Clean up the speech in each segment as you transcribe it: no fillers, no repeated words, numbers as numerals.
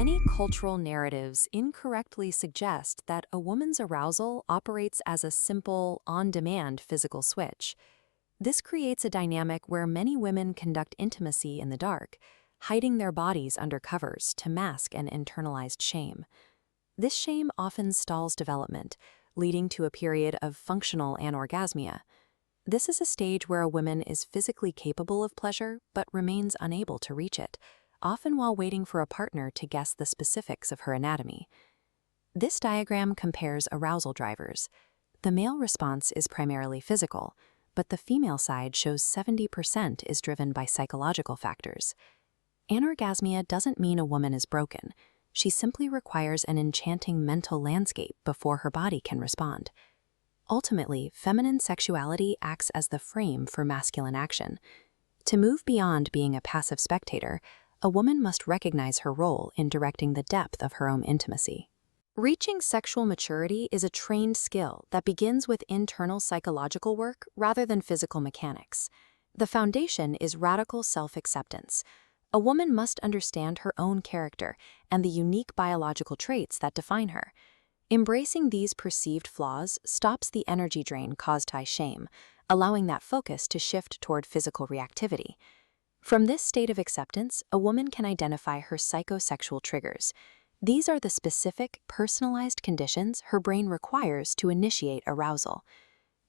Many cultural narratives incorrectly suggest that a woman's arousal operates as a simple, on-demand physical switch. This creates a dynamic where many women conduct intimacy in the dark, hiding their bodies under covers to mask an internalized shame. This shame often stalls development, leading to a period of functional anorgasmia. This is a stage where a woman is physically capable of pleasure but remains unable to reach it, often while waiting for a partner to guess the specifics of her anatomy. This diagram compares arousal drivers. The male response is primarily physical, but the female side shows 70% is driven by psychological factors. Anorgasmia doesn't mean a woman is broken. She simply requires an enchanting mental landscape before her body can respond. Ultimately, feminine sexuality acts as the frame for masculine action. To move beyond being a passive spectator, a woman must recognize her role in directing the depth of her own intimacy. Reaching sexual maturity is a trained skill that begins with internal psychological work rather than physical mechanics. The foundation is radical self-acceptance. A woman must understand her own character and the unique biological traits that define her. Embracing these perceived flaws stops the energy drain caused by shame, allowing that focus to shift toward physical reactivity. From this state of acceptance, a woman can identify her psychosexual triggers. These are the specific, personalized conditions her brain requires to initiate arousal.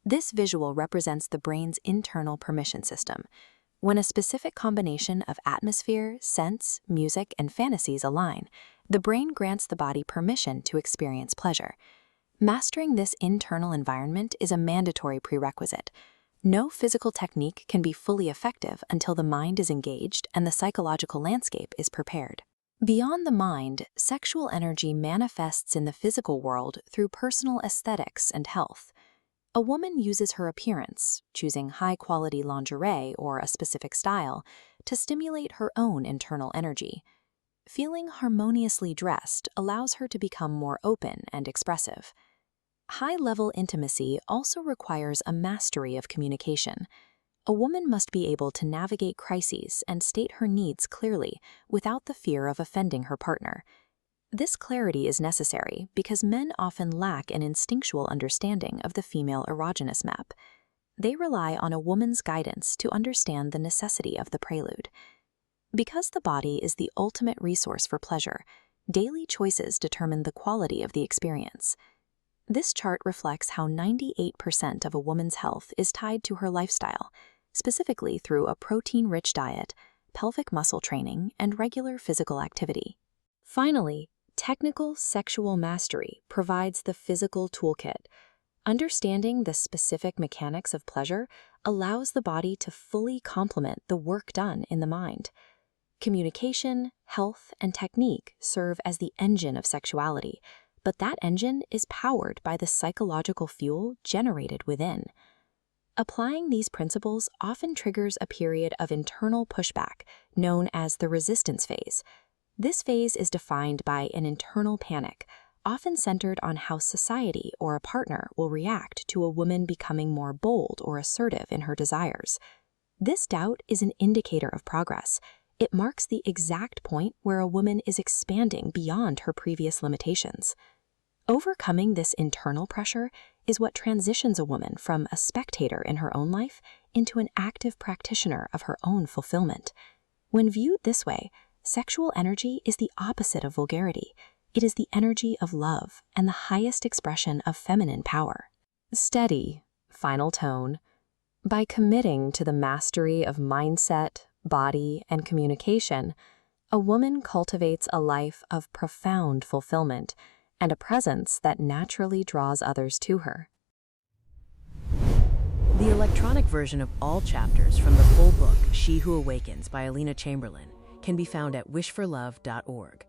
This visual represents the brain's internal permission system. When a specific combination of atmosphere, scents, music, and fantasies align, the brain grants the body permission to experience pleasure. Mastering this internal environment is a mandatory prerequisite. No physical technique can be fully effective until the mind is engaged and the psychological landscape is prepared. Beyond the mind, sexual energy manifests in the physical world through personal aesthetics and health. A woman uses her appearance, choosing high-quality lingerie or a specific style, to stimulate her own internal energy. Feeling harmoniously dressed allows her to become more open and expressive. High-level intimacy also requires a mastery of communication. A woman must be able to navigate crises and state her needs clearly without the fear of offending her partner. This clarity is necessary because men often lack an instinctual understanding of the female erogenous map. They rely on a woman's guidance to understand the necessity of the prelude. Because the body is the ultimate resource for pleasure, daily choices determine the quality of the experience. This chart reflects how 98% of a woman's health is tied to her lifestyle, specifically through a protein-rich diet, pelvic muscle training, and regular physical activity. Finally, technical sexual mastery provides the physical toolkit. Understanding the specific mechanics of pleasure allows the body to fully complement the work done in the mind. Communication, health, and technique serve as the engine of sexuality, but that engine is powered by the psychological fuel generated within. Applying these principles often triggers a period of internal pushback, known as the resistance phase. This phase is defined by an internal panic, often centered on how society or a partner will react to a woman becoming more bold or assertive in her desires. This doubt is an indicator of progress. It marks the exact point where a woman is expanding beyond her previous limitations. Overcoming this internal pressure is what transitions a woman from a spectator in her own life into an active practitioner of her own fulfillment. When viewed this way, sexual energy is the opposite of vulgarity. It is the energy of love and the highest expression of feminine power. Steady, final tone. By committing to the mastery of mindset, body, and communication, a woman cultivates a life of profound fulfillment and a presence that naturally draws others to her. The electronic version of all chapters from the full book, She Who Awakens by Alina Chamberlain, can be found at wishforlove.org.